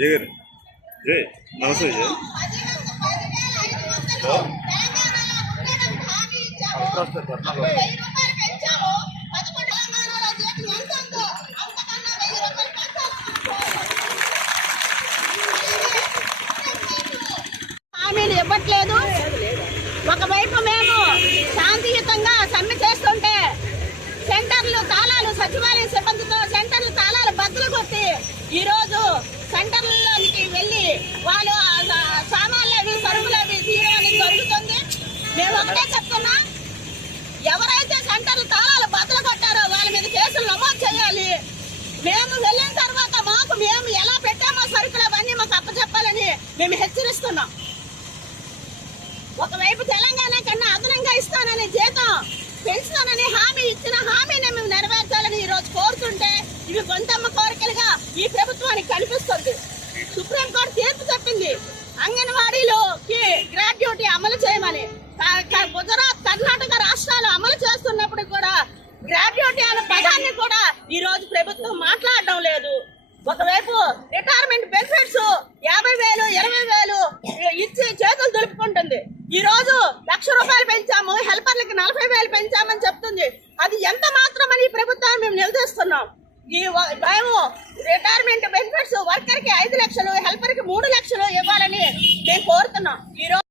జగన్ జై నమస్తే జై హామీలు ఇవ్వట్లేదు. ఒకవైపు మేము శాంతియుతంగా సమ్మె చేస్తుంటే సెంటర్లు తాళాలు సచివాలయ సిబ్బందితో సెంటర్లు తాళాలు బద్దలు కొట్టి ఈరోజు సెంటర్లలోనికి వెళ్ళి వాళ్ళు సామాన్లు అవి సరుకులు అవి తీయడం అనేది జరుగుతుంది. మేము ఒకటే చెప్తున్నాం, ఎవరైతే సెంటర్లు తాళాలు బద్దలు కొట్టారో వాళ్ళ మీద కేసులు నమోదు చేయాలి. మేము వెళ్ళిన తర్వాత మేము ఎలా పెట్టామో సరుకులు అవన్నీ మాకు అప్పచెప్పాలని మేము హెచ్చరిస్తున్నాం. ఒకవైపు తెలంగాణ కన్నా అదనంగా ఇస్తానని జీతం పెంచుతానని హామీ ఇచ్చిన హామీని మేము నెరవేర్చాలని ఈ రోజు కోరుతుంటే ఇవి గొంతమ్మ కోరికలుగా ఈ ప్రభుత్వానికి కనిపిస్తుంది. సుప్రీంకోర్టు తీర్పు చెప్పింది అంగన్వాడీలోకి గ్రాడ్యుయేటీ అమలు చేయమని. గుజరాత్, కర్ణాటక రాష్ట్రాలు అమలు చేస్తున్నప్పుడు కూడా గ్రాడ్యుయేటీ అనే పదాన్ని కూడా ఈ రోజు ప్రభుత్వం మాట్లాడడం లేదు. ఒకవైపు రిటైర్మెంట్ బెనిఫిట్స్ 50,000, 20,000 ఇచ్చి చేతులు దులుపుకుంటుంది. ఈ రోజు ₹1,00,000 పెంచాము, హెల్పర్లకి 40,000 పెంచామని చెప్తుంది. అది ఎంత మాత్రమని ఈ ప్రభుత్వాన్ని మేము నిలదీస్తున్నాం. మేము రిటైర్మెంట్ బెనిఫిట్స్ వర్కర్ కి 5 లక్షలు, హెల్పర్ కి 3 లక్షలు ఇవ్వాలని మేము కోరుతున్నాం. ఈ రోజు